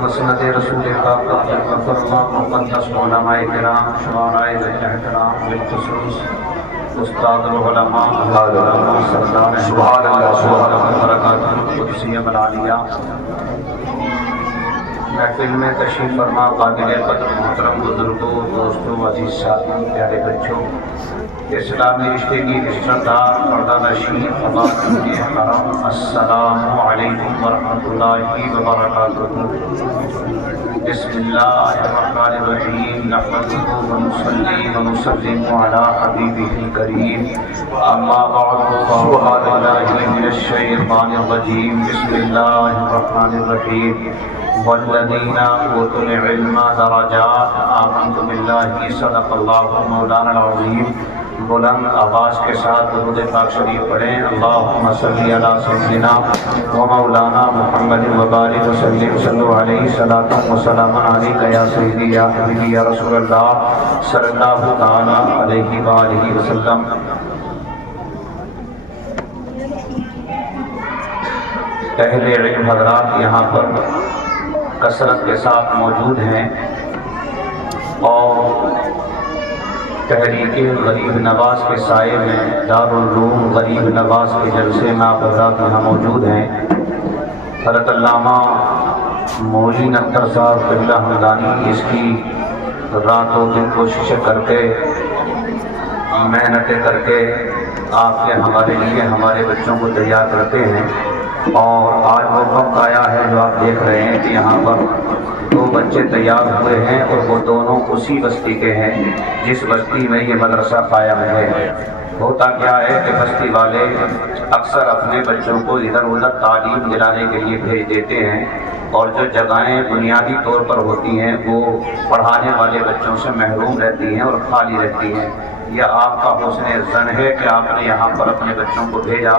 مسند رسول پاک کا فرما مقدس علماء کرام شعراء احترام بالخصوص استاد العلماء سردار سبحان اللہ برکاتہ قدسیہ ملالیہ محفل میں تشریف فرما قابل قدر محترم بزرگوں دوستوں عزیز ساتھیوں پیارے بچوں اسلامی رشتے کی رشتہ دار پردہ نشین خواتین کے حرام السلام علیکم ورحمۃ اللہ وبرکاتہ بسم اللہ الرحمن الرحیم نحمده ونصلی ونسلم علی حبیبہ الکریم اما بعد فاعوذ باللہ من الشیطان الرجیم بسم اللہ الرحمن الرحیم والذین اوتوا العلم درجات آمنت باللہ صدق اللہ مولانا العظیم بلند آواز کے ساتھ درود پاک شریف پڑھیں اللہم صلی علی سیدنا و مولانا محمد وبارک وسلم صلو علیہ صلاۃ و سلام علیک یا سیدی یا حبیبی یا رسول اللہ صلی اللہ تعالی علیہ وآلہ وسلم۔ اہل علم حضرات یہاں پر کثرت کے ساتھ موجود ہیں اور تحریک غریب نواز کے سائے میں دارالعلوم غریب نواز کے جلسے میں آپ حضرات یہاں موجود ہیں۔ حضرت علامہ معین اختر صاحب قبلہ ہمدانی اس کی رات و دن کوششیں کر کے محنتیں کر کے آپ کے ہمارے لیے ہمارے بچوں کو تیار کرتے ہیں اور آج وہ وقت آیا ہے جو آپ دیکھ رہے ہیں کہ یہاں پر دو بچے تیار ہوئے ہیں اور وہ دونوں اسی بستی کے ہیں جس بستی میں یہ مدرسہ قائم ہے۔ ہوتا کیا ہے کہ بستی والے اکثر اپنے بچوں کو ادھر ادھر تعلیم دلانے کے لیے بھیج دیتے ہیں اور جو جگہیں بنیادی طور پر ہوتی ہیں وہ پڑھانے والے بچوں سے محروم رہتی ہیں اور خالی رہتی ہیں۔ یہ آپ کا حسن ظن ہے کہ آپ نے یہاں پر اپنے بچوں کو بھیجا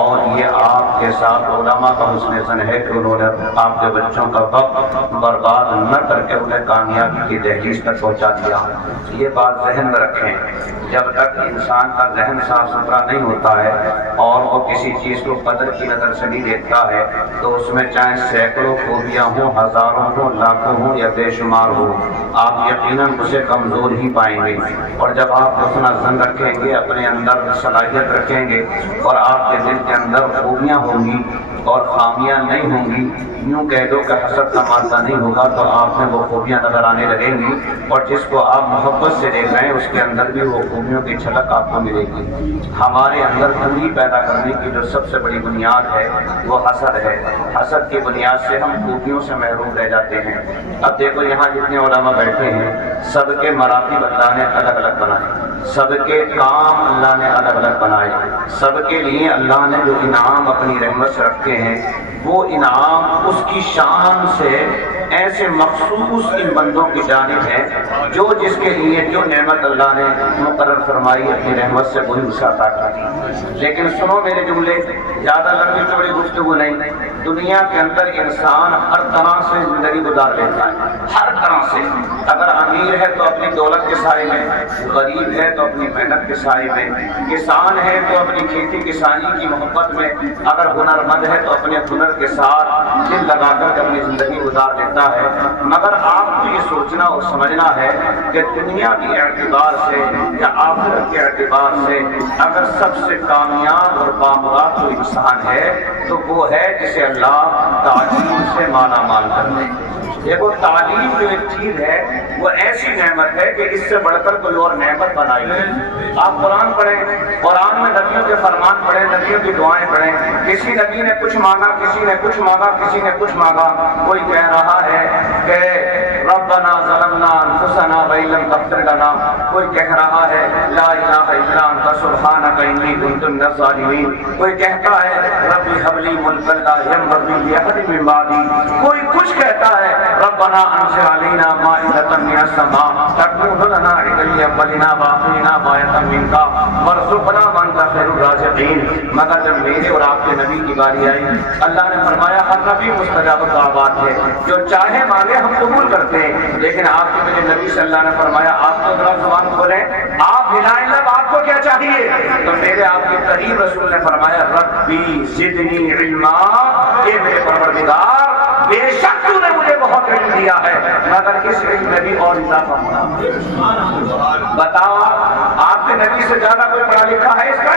اور یہ آپ کے ساتھ علماء کا حسن ظن ہے کہ انہوں نے آپ کے بچوں کا وقت برباد نہ کر کے انہیں کامیابی کی دہلیز تک پہنچا دیا۔ یہ بات ذہن میں رکھیں، جب تک انسان کا ذہن صاف ستھرا نہیں ہوتا ہے اور وہ کسی چیز کو قدر کی نظر سے نہیں دیکھتا ہے تو اس میں چاہے سینکڑوں خوبیاں ہوں، ہزاروں ہوں، لاکھوں ہوں یا بے شمار ہوں، آپ یقیناً اسے کمزور ہی پائیں گے۔ اور جب آپ اپنا ذہن رکھیں گے، اپنے اندر صلاحیت رکھیں گے اور آپ کے دل کے اندر خوبیاں ہوں گی اور خامیاں نہیں ہوں گی، یوں کہہ دو کہ حسد کا مادہ نہیں ہوگا تو آپ میں وہ خوبیاں نظر آنے لگیں گی اور جس کو آپ محبت سے دیکھ رہے ہیں اس کے اندر بھی وہ خوبیوں کی جھلک آپ کو ملے گی۔ ہمارے اندر خوبی پیدا کرنے کی جو سب سے بڑی بنیاد ہے وہ حسد ہے۔ حسد کی بنیاد سے ہم خوبیوں سے محروم رہ جاتے ہیں۔ اب دیکھو یہاں جتنے علماء بیٹھے ہیں سب کے مراتب اللہ نے الگ الگ بنائے، سب کے کام اللہ نے الگ الگ بنائے، سب کے لیے اللہ نے جو انعام اپنی رحمت سے رکھے ہیں وہ انعام اس کی شان سے ایسے مخصوص ان بندوں کی جانب ہے جو جس کے لیے جو نعمت اللہ نے مقرر فرمائی اپنی رحمت سے وہی اسے عطا کی۔ لیکن سنو میرے جملے، زیادہ لمبی چوڑی گفتگو نہیں۔ دنیا کے اندر انسان ہر طرح سے زندگی گزار لیتا ہے، ہر طرح سے۔ اگر امیر ہے تو اپنی دولت کے سائے میں، غریب ہے تو اپنی محنت کے سائے میں، کسان ہے تو اپنی کھیتی کسانی کی محبت میں، اگر ہنرمند ہے تو اپنے ہنر کے ساتھ دل لگا کر اپنی زندگی گزار لیتا ہے۔ مگر آپ کو یہ سوچنا اور سمجھنا ہے کہ دنیا کے اعتبار سے یا آخرت کے اعتبار سے اگر سب سے کامیاب اور بامراد کوئی انسان ہے تو وہ ہے جسے اللہ تعلیم سے مالا مال کر دے۔ دیکھو تعلیم جو ایک چیز ہے وہ ایسی نعمت ہے کہ اس سے بڑھ کر کوئی اور نعمت بنائی ہے۔ آپ قرآن پڑھیں، قرآن میں نبیوں کے فرمان پڑھیں، نبیوں کی دعائیں پڑھیں، کسی نبی نے کچھ مانگا، کسی نے کچھ مانگا، کسی نے کچھ مانگا۔ کوئی کہہ رہا ہے کہ ربنا ظلمنا انفسنا وان لم تغفر لنا، کوئی کہہ رہا ہے لا الہ الا انت سبحانک انی کنت من الظالمین، کوئی کہتا ہے رب هب لی ملکا لا ينبغي لاحد من بعدی، کوئی کچھ کہتا ہے ربنا انزل علینا مائدۃ من السماء تکون لنا عیدا لاولنا وآخرنا وآیۃ منک وارزقنا وانت خیر الرازقین۔ مگر جب میرے اور آپ کے نبی کی باری آئی اللہ نے فرمایا ہر نبی مستجاب الدعوات ہے، جو چاہے مانگے ہم قبول کرتے ہیں، لیکن آپ کے میرے نبی صلی اللہ نے فرمایا آپ تو ذرا زبان کھولیں، آپ ہلائیں لب، آپ کو کیا چاہیے؟ تو میرے آپ کے قریب رسول نے فرمایا ربی زدنی علما، یہ میرے پروردگار بے شک تو نے مجھے بہت علم دیا ہے، مگر اس علم میں بھی اور اضافہ ہونا۔ بتاؤ آپ کے نبی سے زیادہ کوئی پڑھا لکھا ہے اس کا؟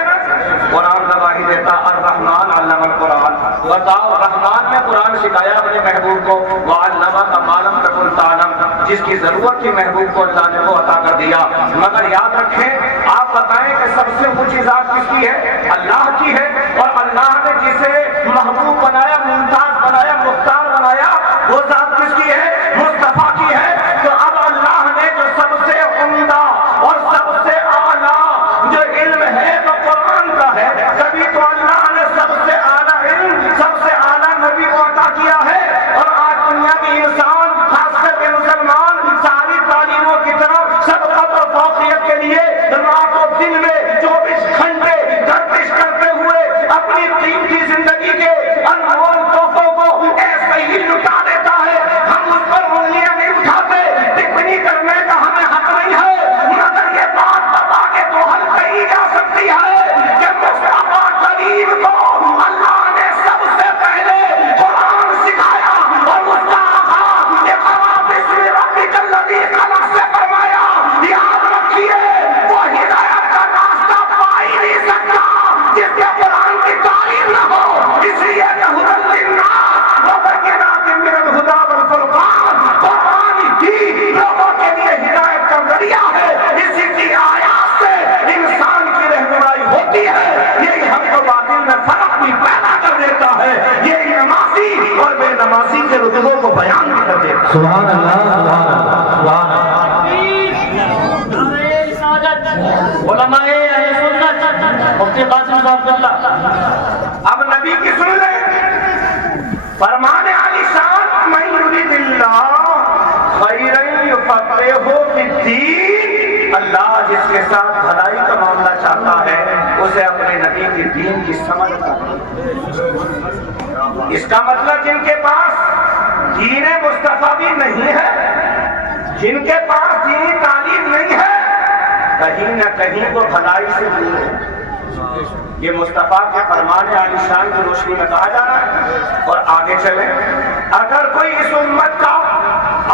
قرآن گواہی دیتا الرحمن علم القرآن۔ بتاؤ رحمان نے قرآن سکھایا اپنے محبوب کو، وعلمک ما لم تکن تعلم، جس کی ضرورت تھی محبوب کو اللہ نے وہ عطا کر دیا۔ مگر یاد رکھیں، آپ بتائیں کہ سب سے اونچی ذات کس کی ہے؟ اللہ کی ہے، اور اللہ نے جسے محبوب بنایا، ممتاز بنایا، مختار بنایا، وہ ذات کس کی ہے؟ مصطفیٰ کی ہے۔ تو اب اللہ نے جو سب سے عمدہ اور سب سے اعلیٰ جو علم ہے وہ قرآن کا ہے، کبھی تو اللہ نے سب سے اعلیٰ علم، سب سے اعلیٰ نبی کو عطا کیا ہے، اور آج دنیا کی انسان خاص کر کے مسلمان ساری تعلیموں کی طرف سبقت اور فوقیت کے لیے رات و دن میں 24 گھنٹے گردش کرتے ہوئے اپنی قیمتی زندگی کے انمول تحفوں کو ایسے ہی لٹا دیتا ہے۔ ہم اس پر انگلیاں نہیں اٹھاتے، ٹپنی کرنے کا ہمیں حق نہیں ہے، مگر یہ بات بتا کے تو حل کہی جا سکتی ہے کہ مصطفیٰ کریم کو اللہ نے سب سے پہلے قرآن سکھایا، اور اس کا آغاز اقرأ باسم ربک الذی خلق سے فرمایا۔ یاد رکھیے وہ ہدایت کا راستہ پا ہی نہیں سکتا جس کے قرآن کی تعلیم نہ ہو، اس لیے کہ ھدی للناس وبینات من الھدی والفرقان، قرآن ہی لوگوں کے لیے ہدایت کا ذریعہ ہے، اسی کی آیات سے انسان کی رہنمائی ہوتی ہے، یہی حق و باطل میں فرق بھی پیدا کر دیتا ہے، یہی نمازی اور بے نمازی کے رتبوں کو بیان بھی کر دیتا ہے۔ سبحان اللہ، سبحان اللہ، سبحان اللہ۔ علماء اہل سنت مفتی قاسم صاحب اللہ اب نبی کی سن لیں، فرمان علی شان من یرید اللہ خیرا یفقہہ فی الدین، اللہ جس کے ساتھ بھلائی کا معاملہ چاہتا ہے اسے اپنے نبی کی دین کی سمجھ عطا کرے۔ اس کا مطلب جن کے پاس دین مصطفیٰ بھی نہیں ہے، جن کے پاس دینی تعلیم نہیں ہے، کہیں نہ کہیں وہ بھلائی سے دور ہے۔ یہ مصطفیٰ کے فرمان عالی شان کی روشنی میں کہا جا رہا ہے۔ اور آگے چلیں، اگر کوئی اس امت کا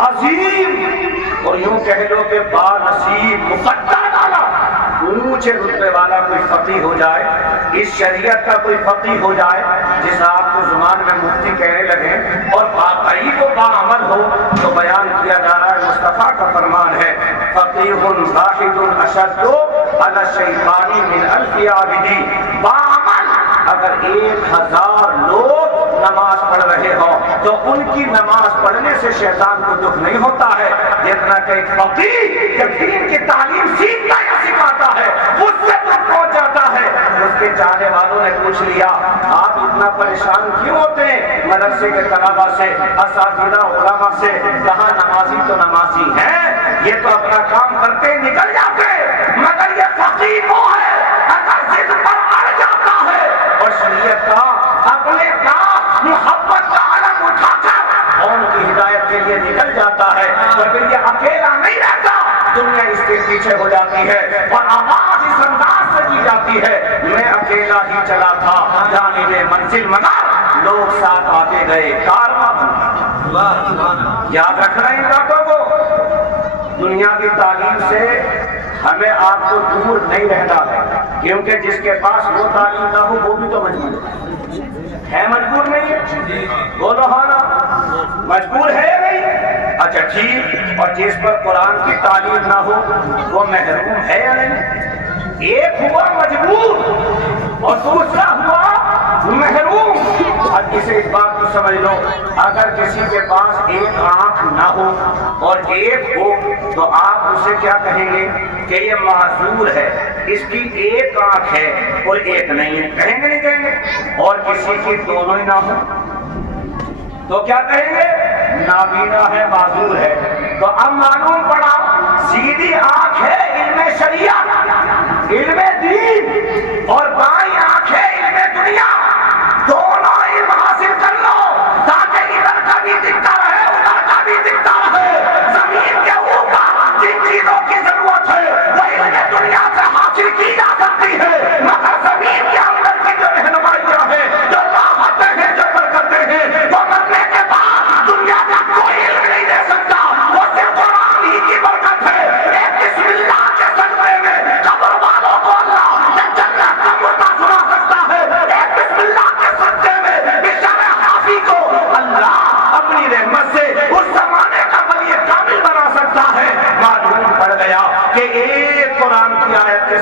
عظیم اور یوں کہہ لو کہ با نصیب مقدر والا اونچے رتبے والا کوئی فقیہ ہو جائے، اس شریعت کا کوئی فقیہ ہو جائے جس آپ کو زبان میں مفتی کہنے لگے اور واقعی کو باعمل ہو، تو بیان کیا جا رہا ہے مصطفیٰ کا فرمان ہے فقیہ واحد اشد علی الشیطان من الف عابد، باعمل اگر 1000 لوگ نماز پڑھ رہے ہوں تو ان کی نماز پڑھنے سے شیطان کو دکھ نہیں ہوتا ہے جتنا کہ ایک فقیہ جب دین کی تعلیم سیکھتا یا سکھاتا ہے اس سے دکھ پہنچ جاتا ہے۔ اس کے چاہنے والوں نے پوچھ لیا آپ اتنا پریشان کیوں ہوتے ہیں مدرسے کے طلباء سے، اساتذہ علماء سے، کہاں نمازی تو نمازی ہیں، یہ تو اپنا کام کرتے نکل جاتے، مگر یہ فقیہ وہ ہے اگر ضد پر اڑ جاتا ہے اور شریعت کا اپنے کا محبت کا علم اٹھا کر قوم کی ہدایت کے لیے نکل جاتا ہے، تو پھر یہ اکیلا نہیں رہتا، دنیا اس کے پیچھے ہو جاتی ہے اور آواز اس انداز سے دی جاتی ہے میں اکیلا ہی چلا تھا جانب منزل مگر لوگ ساتھ آتے گئے کارواں بنا۔ یاد رکھنا ان باتوں کو، دنیا کی تعلیم سے ہمیں آپ کو دور نہیں رہنا ہے، کیونکہ جس کے پاس وہ تعلیم نہ ہو وہ بھی تو مجبور ہے، مجبور نہیں ہے؟ بولو ہاں نا، مجبور ہے یا نہیں؟ اچھا ٹھیک، اور جس پر قرآن کی تعلیم نہ ہو وہ محروم ہے یا نہیں؟ ایک ہوا مجبور اور دوسرا ہوا محروم۔ اب اسے اس بات کو سمجھ لو، اگر کسی کے پاس ایک آنکھ نہ ہو اور ایک ہو تو آپ اسے کیا کہیں گے کہ یہ معذور ہے، اس کی ایک آنکھ ہے اور ایک نہیں ہے، کہیں گے نہیں کہیں گے؟ اور کسی کی دونوں ہی نہ ہو تو کیا کہیں گے؟ نابینا ہے، معذور ہے۔ تو اب معلوم پڑا سیدھی آنکھ ہے علم شریعت، علم دین، اور بائیں آنکھ ہے علم دنیا، دونوں علم حاصل کر لو تاکہ ادھر کا بھی دکھتا رہے ادھر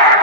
1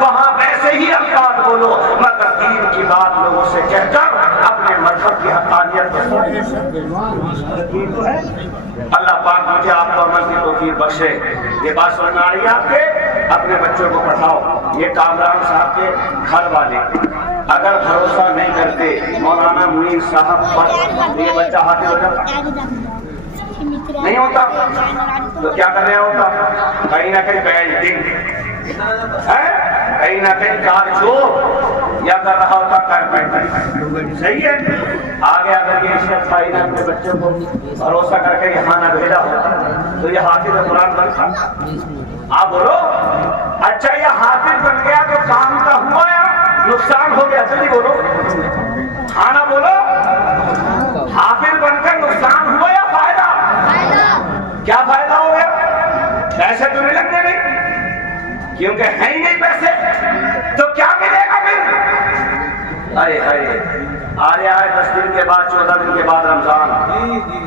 وہاں ویسے ہی الفاظ بولو، مگر دین کی بات لوگوں سے کہہ کر اپنے مذہب کی حقانیت کو اللہ پاک مجھے آپ کو عمل کی توفیق بخشے۔ یہ بات سمجھ میں آ رہی ہے آپ کے؟ اپنے بچوں کو پڑھاؤ۔ یہ کامران صاحب کے گھر والے اگر بھروسہ نہیں کرتے مولانا معین صاحب پر، یہ بچہ حاضر ہو جاتا نہیں ہوتا تو کیا کرنا ہوتا؟ کہیں نہ کہیں بیج دن ہے، کہیں نہ کہیں کار چور یا کر رہا ہوتا کارپینٹر۔ صحیح ہے؟ آگے اگر یہ شخص بھائی نے اپنے بچے کو بھروسہ کر کے یہاں نہ بھیجا ہوتا تو یہ حافظ قرآن بنتا؟ آپ بولو اچھا یہ حافظ بن گیا تو کام کا ہوا یا نقصان ہو گیا؟ جلدی بولو، کھانا بولو۔ حافظ بن کر نقصان ہوا یا فائدہ؟ کیا فائدہ ہو گیا؟ پیسے تو ملیں گے نہیں، کیونکہ ہے ہی نہیں پیسے تو کیا ملے گا پھر؟ ارے آئے 10 دن کے بعد 14 دن کے بعد رمضان،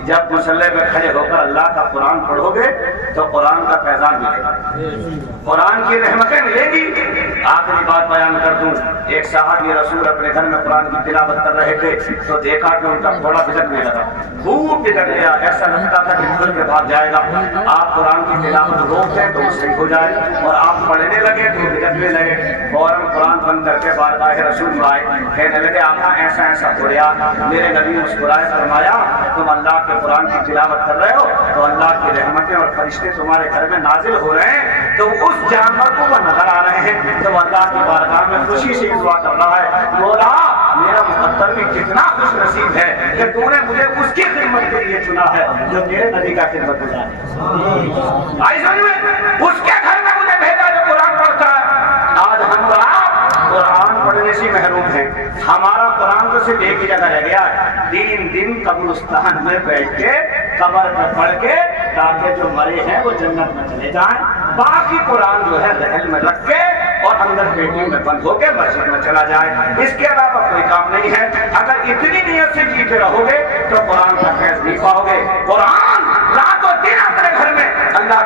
جب مصلی میں کھڑے ہو کر اللہ کا قرآن پڑھو گے تو قرآن کا فیضان ملے گا، قرآن کی رحمتیں ملے گی۔ آخری بات بیان کر دوں، ایک صحابی رسول اپنے گھر میں قرآن کی تلاوت کر رہے تھے تو دیکھا کہ ان کا گھوڑا بھٹکنے لگا، خوب بگڑ گیا، ایسا لگتا تھا کہ کھل کے بھاگ جائے گا۔ آپ قرآن کی تلاوت روک دیں تو وہ صحیح ہو جائے، اور آپ پڑھنے لگے تو بگڑنے لگے۔ فوراً قرآن بند کر کے بارگاہ رسول میں آئے، کہنے لگے آقا ایسا ایسا ہو رہا۔ میرے نبی مسکرائے فرمایا تم اللہ کے قرآن کی تلاوت کر رہے ہو تو اللہ کی رحمتیں اور فرشتے تمہارے گھر میں نازل ہو رہے ہیں، تو اس جانور کو وہ نظر آ رہے ہیں تو اللہ کی بارگاہ میں خوشی سے دعا کر رہا ہے، مولا میرا مقدر بھی کتنا خوش نصیب ہے کہ تو نے مجھے اس کی خدمت کے لیے چنا ہے جو میرے نبی کا خدمت گزار ہے۔ آئی سمجھ میں؟ اس کے گھر میں مجھے بھیجا جو قرآن پڑھتا ہے۔ آج ہم قرآن پڑھنے سے محروم ہیں، ہمارا قرآن تو صرف ایک ہی جگہ رہ گیا ہے، 3 دن قبرستان میں بیٹھ کے قبر میں پڑھ کے تاکہ جو مرے ہیں وہ جنت میں چلے جائیں، باقی قرآن جو ہے ذہن میں رکھ کے اور اندر پیٹیوں میں بند ہو کے مسجد میں چلا جائے، اس کے علاوہ کوئی کام نہیں ہے۔ اگر اتنی نیت سے جیتے رہو گے تو قرآن کا فیض نہیں پاؤ گے۔ قرآن رات و دن اپنے گھر میں اللہ